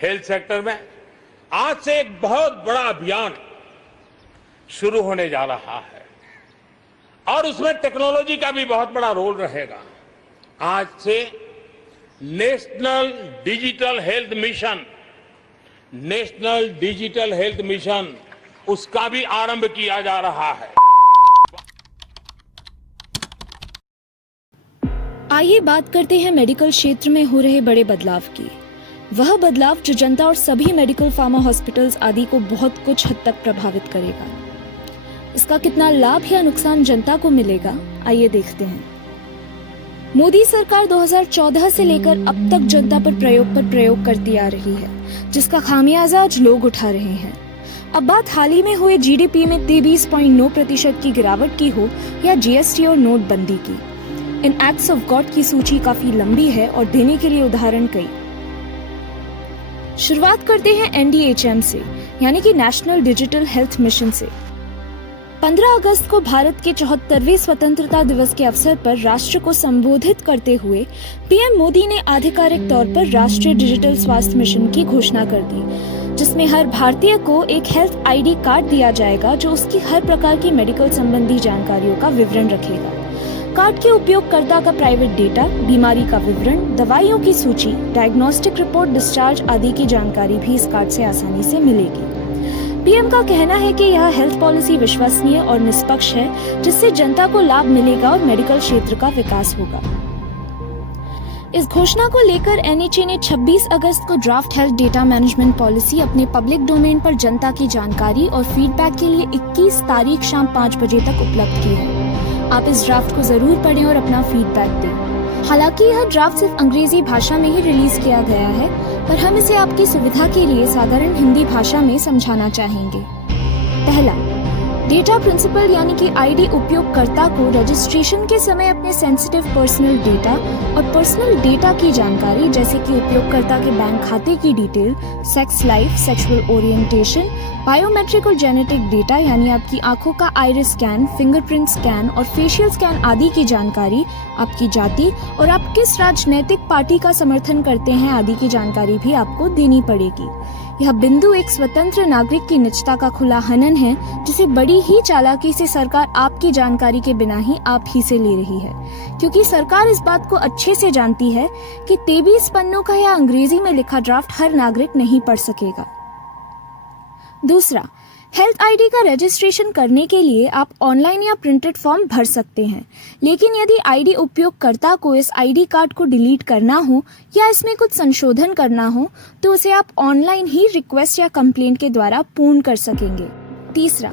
Health sector में आज से एक बहुत बड़ा अभियान शुरू होने जा रहा है और उसमें टेक्नोलॉजी का भी बहुत बड़ा रोल रहेगा। आज से नेशनल डिजिटल हेल्थ मिशन उसका भी आरंभ किया जा रहा है। आइए बात करते हैं मेडिकल क्षेत्र में हो रहे बड़े बदलाव की। वह बदलाव जो जनता और सभी मेडिकल फार्मा हॉस्पिटल्स आदि को बहुत कुछ हद तक प्रभावित करेगा। इसका कितना लाभ या नुकसान जनता को मिलेगा, आइए देखते हैं। मोदी सरकार 2014 से लेकर अब तक जनता पर प्रयोग करती आ रही है, जिसका खामियाजा आज लोग उठा रहे हैं। अब बात हाल ही में हुए जीडीपी में 23.9% की गिरावट की हो या जीएसटी और नोटबंदी की, इन एक्ट्स ऑफ गॉड की सूची काफी लंबी है और देने के लिए उदाहरण कई। शुरुआत करते हैं एनडीएचएम से, यानी कि नेशनल डिजिटल हेल्थ मिशन से। 15 अगस्त को भारत के 74वें स्वतंत्रता दिवस के अवसर पर राष्ट्र को संबोधित करते हुए पीएम मोदी ने आधिकारिक तौर पर राष्ट्रीय डिजिटल स्वास्थ्य मिशन की घोषणा कर दी, जिसमें हर भारतीय को एक हेल्थ आईडी कार्ड दिया जाएगा जो उसकी हर प्रकार की मेडिकल संबंधी जानकारियों का विवरण रखेगा। कार्ड के उपयोगकर्ता का प्राइवेट डेटा, बीमारी का विवरण, दवाइयों की सूची, डायग्नोस्टिक रिपोर्ट, डिस्चार्ज आदि की जानकारी भी इस कार्ड से आसानी से मिलेगी। पीएम का कहना है कि यह हेल्थ पॉलिसी विश्वसनीय और निष्पक्ष है, जिससे जनता को लाभ मिलेगा और मेडिकल क्षेत्र का विकास होगा। इस घोषणा को लेकर एनएचए ने 26 अगस्त को draft health data management policy अपने पब्लिक डोमेन पर जनता की जानकारी और फीडबैक के लिए 21 तारीख शाम 5 बजे तक उपलब्ध की है। आप इस ड्राफ्ट को जरूर पढ़ें और अपना फीडबैक दें। हालांकि यह ड्राफ्ट सिर्फ अंग्रेजी भाषा में ही रिलीज किया गया है, पर हम इसे आपकी सुविधा के लिए साधारण हिंदी भाषा में समझाना चाहेंगे। पहला, डेटा प्रिंसिपल यानी कि आईडी उपयोगकर्ता को रजिस्ट्रेशन के समय अपने सेंसिटिव पर्सनल डेटा और पर्सनल डेटा की जानकारी, जैसे कि उपयोगकर्ता के बैंक खाते की detail, sex life, sexual orientation, biometric और जेनेटिक डेटा यानी आपकी आंखों का आइरिस स्कैन, फिंगरप्रिंट स्कैन और फेशियल स्कैन आदि की जानकारी, आपकी जाति और आप किस राजनीतिक पार्टी का समर्थन करते हैं आदि की जानकारी भी आपको देनी पड़ेगी। यह बिंदु एक स्वतंत्र नागरिक की निजता का खुला हनन है, जिसे बड़ी ही चालाकी से सरकार आपकी जानकारी के बिना ही आप ही से ले रही है, क्योंकि सरकार इस बात को अच्छे से जानती है कि 23 पन्नों का या अंग्रेजी में लिखा ड्राफ्ट हर नागरिक नहीं पढ़ सकेगा। दूसरा, हेल्थ आईडी का रजिस्ट्रेशन करने के लिए आप ऑनलाइन या प्रिंटेड फॉर्म भर सकते हैं, लेकिन यदि आईडी उपयोगकर्ता को इस आईडी कार्ड को डिलीट करना हो या इसमें कुछ संशोधन करना हो तो उसे आप ऑनलाइन ही रिक्वेस्ट या कंप्लेंट के द्वारा पूर्ण कर सकेंगे। तीसरा,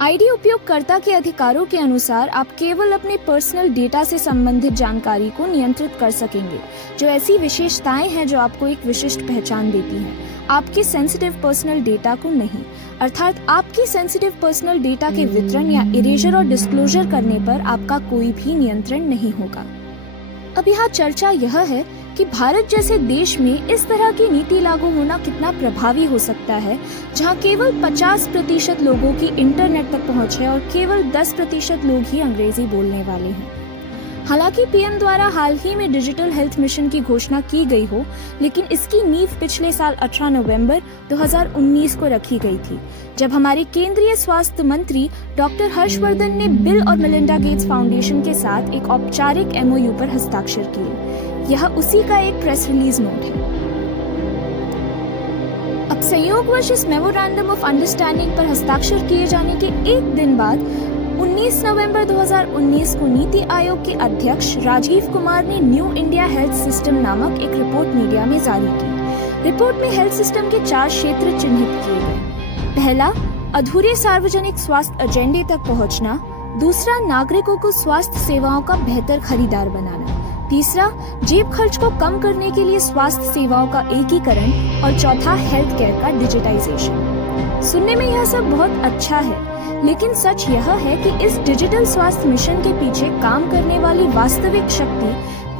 आईडी उपयोगकर्ता के अधिकारों के अनुसार आप केवल अपने पर्सनल डेटा से संबंधित जानकारी को नियंत्रित कर सकेंगे, जो ऐसी विशेषताएं हैं जो आपको एक विशिष्ट पहचान देती हैं, आपके सेंसिटिव पर्सनल डेटा को नहीं। अर्थात आपकी सेंसिटिव पर्सनल डेटा के वितरण या इरेजर और डिस्क्लोजर करने पर आपका कोई भी नियंत्रण नहीं होगा। अब यहाँ चर्चा यह है कि भारत जैसे देश में इस तरह की नीति लागू होना कितना प्रभावी हो सकता है, जहाँ केवल 50% लोगों की इंटरनेट तक पहुँच है और केवल 10% लोग ही अंग्रेजी बोलने वाले हैं। हालांकि पीएम द्वारा हाल ही में डिजिटल हेल्थ मिशन की घोषणा की गई हो, लेकिन इसकी नींव पिछले साल 18 नवंबर 2019 को रखी गई थी, जब हमारे केंद्रीय स्वास्थ्य मंत्री डॉक्टर हर्षवर्धन ने बिल और मेलिंडा गेट्स फाउंडेशन के साथ एक औपचारिक एमओयू पर हस्ताक्षर किए। यह उसी का एक प्रेस रिलीज नोट है। अब संयोगवश इस मेमोरेंडम ऑफ अंडरस्टैंडिंग पर हस्ताक्षर किए जाने के एक दिन बाद 19 नवंबर 2019 को नीति आयोग के अध्यक्ष राजीव कुमार ने न्यू इंडिया हेल्थ सिस्टम नामक एक रिपोर्ट मीडिया में जारी की। रिपोर्ट में हेल्थ सिस्टम के 4 क्षेत्र चिन्हित किए गए। पहला, अधूरे सार्वजनिक स्वास्थ्य एजेंडे तक पहुंचना। दूसरा, नागरिकों को स्वास्थ्य सेवाओं का बेहतर खरीदार बनाना। तीसरा, जेब खर्च को कम करने के लिए स्वास्थ्य सेवाओं का एकीकरण। और चौथा, हेल्थ केयर का डिजिटाइजेशन। सुनने में यह सब बहुत अच्छा है, लेकिन सच यह है कि इस डिजिटल स्वास्थ्य मिशन के पीछे काम करने वाली वास्तविक शक्ति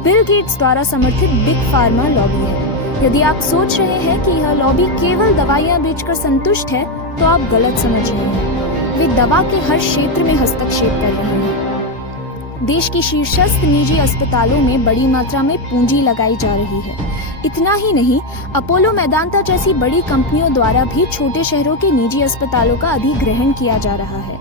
बिल गेट्स द्वारा समर्थित बिग फार्मा लॉबी है। यदि आप सोच रहे हैं कि यह लॉबी केवल दवाइयां बेचकर संतुष्ट है, तो आप गलत समझ रहे हैं। वे दवा के हर क्षेत्र में हस्तक्षेप कर रहे हैं। देश की शीर्षस्थ निजी अस्पतालों में बड़ी मात्रा में पूंजी लगाई जा रही है। इतना ही नहीं, अपोलो मेदांता जैसी बड़ी कंपनियों द्वारा भी छोटे शहरों के निजी अस्पतालों का अधिग्रहण किया जा रहा है।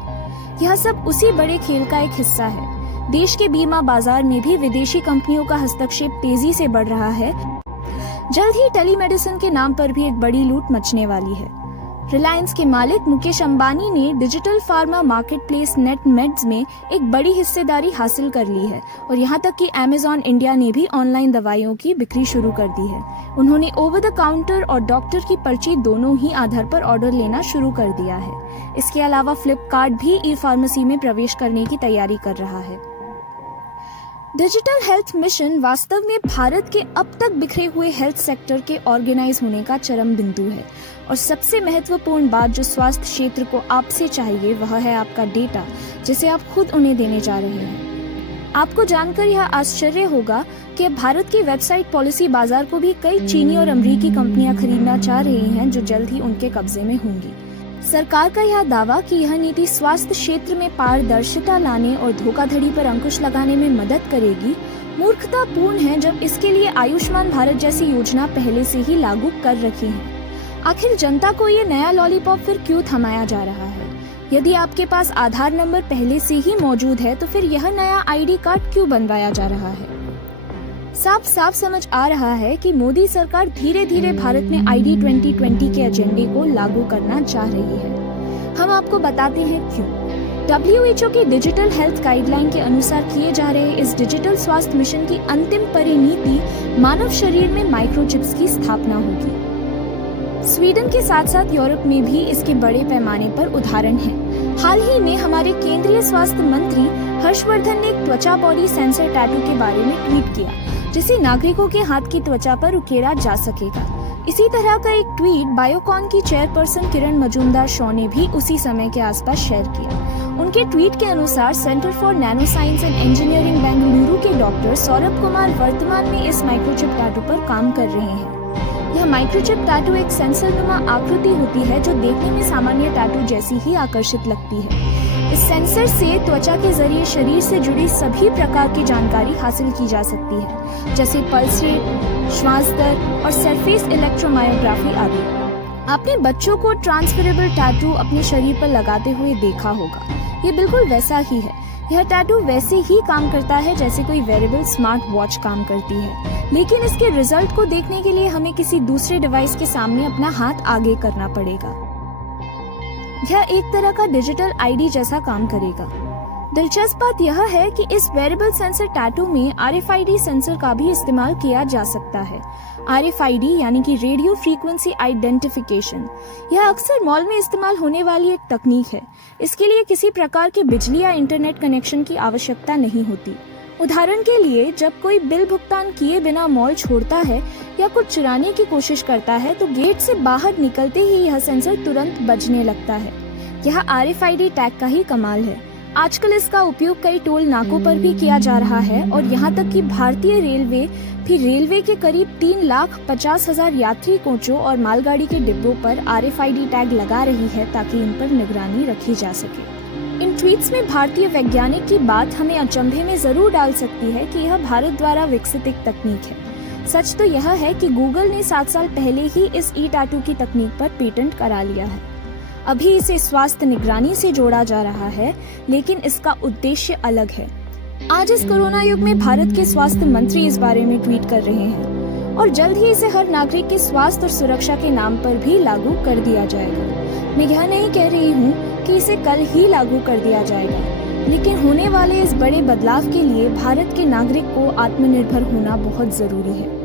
यह सब उसी बड़े खेल का एक हिस्सा है। देश के बीमा बाजार में भी विदेशी कंपनियों का हस्तक्षेप तेजी से बढ़ रहा है। जल्द ही टेलीमेडिसिन के नाम पर भी एक बड़ी लूट मचने वाली है। रिलायंस के मालिक मुकेश अंबानी ने डिजिटल फार्मा मार्केटप्लेस नेटमेड्स में एक बड़ी हिस्सेदारी हासिल कर ली है और यहाँ तक कि अमेज़न इंडिया ने भी ऑनलाइन दवाइयों की बिक्री शुरू कर दी है। उन्होंने ओवर द काउंटर और डॉक्टर की पर्ची दोनों ही आधार पर ऑर्डर लेना शुरू कर दिया है। इसके अलावा फ्लिपकार्ट भी ई फार्मेसी में प्रवेश करने की तैयारी कर रहा है। डिजिटल हेल्थ मिशन वास्तव में भारत के अब तक बिखरे हुए हेल्थ सेक्टर के ऑर्गेनाइज होने का चरम बिंदु है और सबसे महत्वपूर्ण बात जो स्वास्थ्य क्षेत्र को आपसे चाहिए वह है आपका डेटा, जिसे आप खुद उन्हें देने जा रहे हैं। आपको जानकर यह आश्चर्य होगा कि भारत की वेबसाइट पॉलिसी बाजार को भी कई चीनी और अमेरिकी कंपनियां खरीदना चाह रही हैं, जो जल्द ही उनके कब्जे में होंगी। सरकार का यह दावा कि यह नीति स्वास्थ्य क्षेत्र में पारदर्शिता लाने और धोखाधड़ी पर अंकुश लगाने में मदद करेगी, मूर्खतापूर्ण है जब इसके लिए आयुष्मान भारत जैसी योजना पहले से ही लागू कर रखी है। आखिर जनता को ये नया लॉलीपॉप फिर क्यों थमाया जा रहा है? यदि आपके पास आधार नंबर पहले से ही मौजूद है तो फिर यह नया आईडी कार्ड क्यों बनवाया जा रहा है? साफ साफ समझ आ रहा है कि मोदी सरकार धीरे धीरे भारत में आईडी 2020 के एजेंडे को लागू करना चाह रही है। हम आपको बताते हैं क्यों। WHO की डिजिटल हेल्थ गाइडलाइन के अनुसार किए जा रहे इस डिजिटल स्वास्थ्य मिशन की अंतिम परिणति मानव शरीर में माइक्रोचिप्स की स्थापना होगी। स्वीडन के साथ साथ यूरोप में भी इसके बड़े पैमाने पर उदाहरण हैं। हाल ही में हमारे केंद्रीय स्वास्थ्य मंत्री हर्षवर्धन ने एक त्वचा बॉडी सेंसर टैटू के बारे में ट्वीट किया, जिसे नागरिकों के हाथ की त्वचा पर उकेरा जा सकेगा। इसी तरह का एक ट्वीट बायोकॉन की चेयरपर्सन किरण मजूमदार शॉ ने भी उसी समय के आसपास शेयर किया। उनके ट्वीट के अनुसार centre for nano science and engineering Bengaluru के डॉक्टर सौरभ कुमार वर्तमान में इस माइक्रोचिप टैटू पर काम कर रहे हैं। यह माइक्रोचिप टैटू एक सेंसरनुमा आकृति होती है जो देखने में सामान्य टैटू जैसी ही आकर्षित लगती है। इस सेंसर से त्वचा के जरिए शरीर से जुड़ी सभी प्रकार की जानकारी हासिल की जा सकती है, जैसे पल्स रेट, श्वास दर और सरफेस इलेक्ट्रोमायोग्राफी आदि। आपने बच्चों को ट्रांसफरेबल टैटू अपने शरीर पर लगाते हुए देखा होगा। ये बिल्कुल वैसा ही है। यह टैटू वैसे ही काम करता है जैसे कोई वेरेबल स्मार्ट वॉच काम करती है, लेकिन इसके रिजल्ट को देखने के लिए हमें किसी दूसरे डिवाइस के सामने अपना हाथ आगे करना पड़ेगा। यह एक तरह का डिजिटल आईडी जैसा काम करेगा। दिलचस्प बात यह है कि इस वेरेबल सेंसर टैटू में RFID सेंसर का भी इस्तेमाल किया जा सकता है। RFID यानी कि रेडियो फ्रीक्वेंसी आइडेंटिफिकेशन, यह अक्सर मॉल में इस्तेमाल होने वाली एक तकनीक है। इसके लिए किसी प्रकार के बिजली या इंटरनेट कनेक्शन की आवश्यकता नहीं होती। उदाहरण के लिए, जब कोई बिल भुगतान किए बिना मॉल छोड़ता है या कुछ चुराने की कोशिश करता है तो गेट से बाहर निकलते ही यह सेंसर तुरंत बजने लगता है। यह RFID टैग का ही कमाल है। आजकल इसका उपयोग कई टोल नाकों पर भी किया जा रहा है और यहाँ तक कि भारतीय रेलवे भी रेलवे के करीब 3,50,000 यात्री कोचों और मालगाड़ी के डिब्बों पर RFID टैग लगा रही है ताकि इन पर निगरानी रखी जा सके। इन ट्वीट्स में भारतीय वैज्ञानिक की बात हमें अचंभे में जरूर डाल सकती है कि यह भारत द्वारा विकसित एक तकनीक है। सच तो यह है कि गूगल ने 7 साल पहले ही इस ई टैटू की तकनीक पर पेटेंट करा लिया है। अभी इसे स्वास्थ्य निगरानी से जोड़ा जा रहा है, लेकिन इसका उद्देश्य अलग है। आज इस कोरोना युग में भारत के स्वास्थ्य मंत्री इस बारे में ट्वीट कर रहे हैं और जल्द ही इसे हर नागरिक के स्वास्थ्य और सुरक्षा के नाम पर भी लागू कर दिया जाएगा। मैं यह नहीं कह रही हूँ कि इसे कल ही लागू कर दिया जाएगा, लेकिन होने वाले इस बड़े बदलाव के लिए भारत के नागरिक को आत्मनिर्भर होना बहुत जरूरी है।